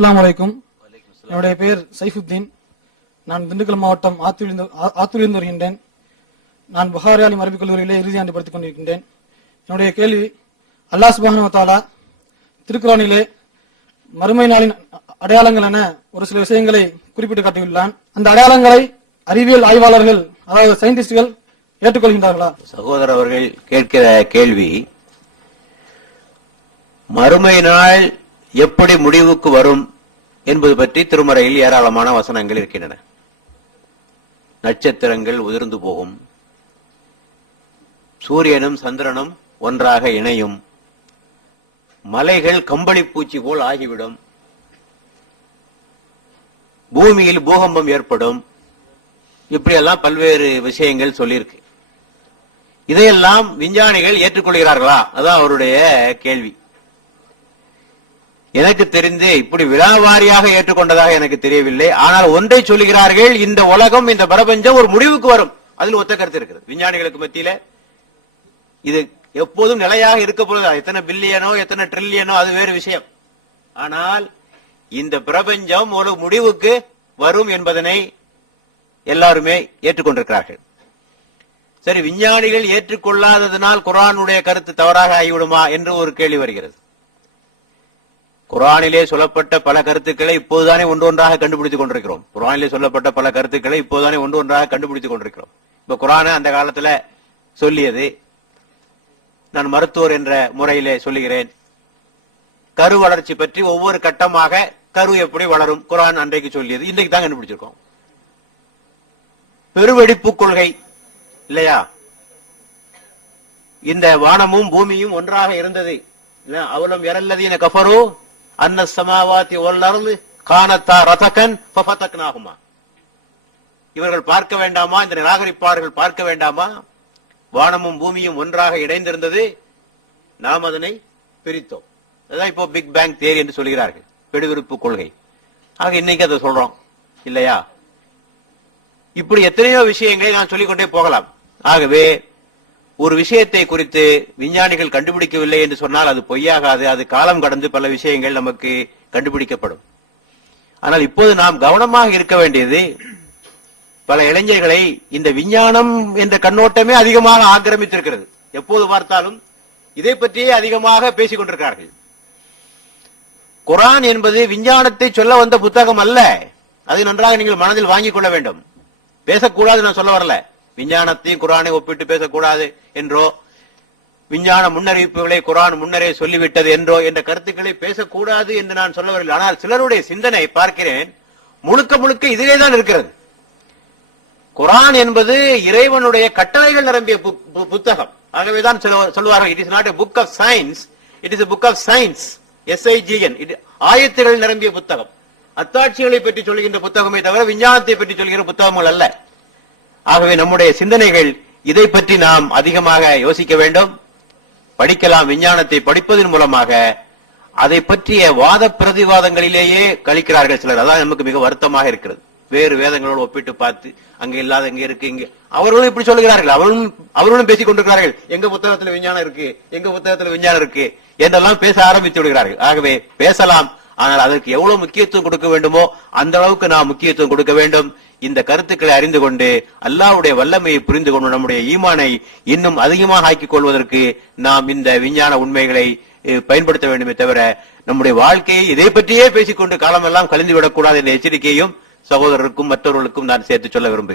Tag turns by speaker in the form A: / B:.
A: அஸ்லாம் வலைக்கும் என்னுடைய பெயர் சைஃபுத்தீன். நான் திண்டுக்கல் மாவட்டம் ஆத்தூரிலிருந்து ஆத்தூரிலிருந்து வருகின்றேன். நான் புகாரி அலி அரபிக் கல்லூரியிலே இறுதியாண்டு படித்துக் கொண்டிருக்கின்றேன். என்னுடைய கேள்வி அல்லாஸ் சுப்ஹானஹு திருக்குறானிலே மறுமை நாளின் அடையாளங்கள் என ஒரு சில விஷயங்களை குறிப்பிட்டு காட்டியுள்ளான். அந்த அடையாளங்களை அறிவியல் ஆய்வாளர்கள் அதாவது சயின்டிஸ்டுகள் ஏற்றுக்கொள்கின்றார்களா?
B: சகோதரர் அவர்கள் கேட்கிற கேள்வி மறுமை நாள் எப்படி முடிவுக்கு வரும் என்பது பற்றி திருமறையில் ஏராளமான வசனங்கள் இருக்கின்றன. நட்சத்திரங்கள் உதிர்ந்து போகும். சூரியனும் சந்திரனும் ஒன்றாக இணையும். மலைகள் கம்பளி பூச்சி போல் ஆகிவிடும். பூமியில் பூகம்பம் ஏற்படும். இப்படியெல்லாம் பல்வேறு விஷயங்கள் சொல்லியிருக்கு. இதையெல்லாம் விஞ்ஞானிகள் ஏற்றுக்கொள்கிறார்களா? அதான் அவருடைய கேள்வி. எனக்கு தெரிந்து இப்படி விழாவாரியாக ஏற்றுக்கொண்டதாக எனக்கு தெரியவில்லை. ஆனால் ஒன்றை சொல்லுகிறார்கள் இந்த உலகம் இந்த பிரபஞ்சம் ஒரு முடிவுக்கு வரும். அதில் ஒத்த கருத்து இருக்கிறது. விஞ்ஞானிகளுக்கு மத்தியில இது எப்போதும் நிலையாக இருக்க போறதா எத்தனை பில்லியனோ எத்தனை ட்ரில்லியனோ அது வேறு விஷயம். ஆனால் இந்த பிரபஞ்சம் ஒரு முடிவுக்கு வரும் என்பதனை எல்லாருமே ஏற்றுக்கொண்டிருக்கிறார்கள். சரி விஞ்ஞானிகள் ஏற்றுக்கொள்ளாததனால் குரானுடைய கருத்து தவறாக ஆகிவிடுமா என்று ஒரு கேள்வி வருகிறது. குரானிலே சொல்லப்பட்ட பல கருத்துக்களை இப்போதுதானே ஒன்று ஒன்றாக கண்டுபிடித்துக் கொண்டிருக்கிறோம். குரானிலே சொல்லப்பட்ட பல கருத்துக்களை இப்போதுதானே ஒன்று ஒன்றாக கண்டுபிடித்துக் கொண்டிருக்கிறோம். இப்ப குரான அந்த காலத்துல சொல்லியது நான் மருத்துவர் என்ற முறையிலே சொல்லுகிறேன். கரு வளர்ச்சி பற்றி ஒவ்வொரு கட்டமாக கரு எப்படி வளரும்? குரான் அன்றைக்கு சொல்லியது. இன்றைக்கு தான் கண்டுபிடிச்சிருக்கோம். பெருவெடிப்பு கொள்கை இல்லையா? இந்த வானமும் பூமியும் ஒன்றாக இருந்தது. இல்ல, அவலம் எரல்லதீன கஃபரு அன்ன சமாவாத்தி ஒல்லர்ந்து காணத்தா ரதகன் ஃபஃபதக்னாகுமா இவர்கள் பார்க்க வேண்டாமா? இந்த நிராகரிப்பார்கள் பார்க்க வேண்டாமா? வானமும் பூமியும் ஒன்றாக இணைந்திருந்தது நாம் அதனை பிரித்தோம். அதான் இப்போ பிக் பேங் தேரி என்று சொல்கிறார்கள். பெடுவிருப்பு கொள்கை. ஆக இன்னைக்கு அதை சொல்றோம். இல்லையா? இப்படி எத்தனையோ விஷயங்களை நான் சொல்லிக்கொண்டே போகலாம். ஆகவே ஒரு விஷயத்தை குறித்து விஞ்ஞானிகள் கண்டுபிடிக்கவில்லை என்று சொன்னால் அது பொய்யாகாது. அது காலம் கடந்து பல விஷயங்கள் நமக்கு கண்டுபிடிக்கப்படும். ஆனால் இப்போது நாம் கவனமாக இருக்க வேண்டியது பல இளைஞர்களை இந்த விஞ்ஞானம் என்ற கண்ணோட்டமே அதிகமாக ஆக்கிரமித்திருக்கிறது. எப்போது பார்த்தாலும் இதை பற்றியே அதிகமாக பேசிக் கொண்டிருக்கிறார்கள் குரான் என்பது விஞ்ஞானத்தை சொல்ல வந்த புத்தகம் அல்ல. அதை நன்றாக நீங்கள் மனதில் வாங்கிக் கொள்ள வேண்டும். பேசக்கூடாது நான் சொல்ல வரல. விஞ்ஞானத்தையும் குரானை ஒப்பிட்டு பேசக்கூடாது என்றோ விஞ்ஞான முன்னறிவிப்புகளை குரான் முன்னரே சொல்லிவிட்டது என்றோ என்ற கருத்துக்களை பேசக்கூடாது என்று நான் சொல்ல வரவில்லை ஆனால் சிலருடைய சிந்தனை பார்க்கிறேன் முழுக்க முழுக்க இதிலே தான் இருக்கிறது. குரான் என்பது இறைவனுடைய கட்டளைகள் நிரம்பிய பு- புத்தகம். ஆகவேதான் சொல்லுவார்கள் it is not book of science it is book of science S I G N இது ஆயத்துகள் நிரம்பிய புத்தகம். அத்தாட்சிகளை பற்றி சொல்கின்ற புத்தகமே தவிர விஞ்ஞானத்தை பற்றி சொல்கிற புத்தகங்கள் அல்ல. ஆகவே நம்முடைய சிந்தனைகள் இதை பற்றி நாம் அதிகமாக யோசிக்க வேண்டும். படிக்கலாம் விஞ்ஞானத்தை படிப்பதன் மூலமாக அதை பற்றிய வாத பிரதிவாதங்களிலேயே கழிக்கிறார்கள் சிலர். அதான் நமக்கு மிக வருத்தமாக இருக்கிறது. வேறு வேதங்களோடு ஒப்பிட்டு பார்த்து அங்க இல்லாத இங்க இருக்கு இங்க. அவர்களும் இப்படி சொல்லுகிறார்கள் அவர்களும் அவர்களும் பேசிக் கொண்டிருக்கிறார்கள். எங்க புத்தகத்துல விஞ்ஞானம் இருக்கு? எங்க புத்தகத்துல விஞ்ஞானம் இருக்கு? என்றெல்லாம் பேச ஆரம்பித்து விடுகிறார்கள். ஆகவே பேசலாம். ஆனால் அதற்கு எவ்வளவு முக்கியத்துவம் கொடுக்க வேண்டுமோ அந்த அளவுக்கு நாம் முக்கியத்துவம் கொடுக்க வேண்டும். இந்த கருத்துக்களை அறிந்து கொண்டு அல்லாவுடைய வல்லமையை புரிந்து கொண்டு நம்முடைய ஈமானை இன்னும் அதிகமாக ஆக்கிக் கொள்வதற்கு நாம் இந்த விஞ்ஞான உண்மைகளை பயன்படுத்த வேண்டுமே தவிர நம்முடைய வாழ்க்கையை இதை பற்றியே பேசிக்கொண்டு காலமெல்லாம் கலந்து விடக்கூடாது என்ற எச்சரிக்கையும் சகோதரருக்கும் மற்றவர்களுக்கும் நான் சேர்த்து சொல்ல விரும்புகிறேன்.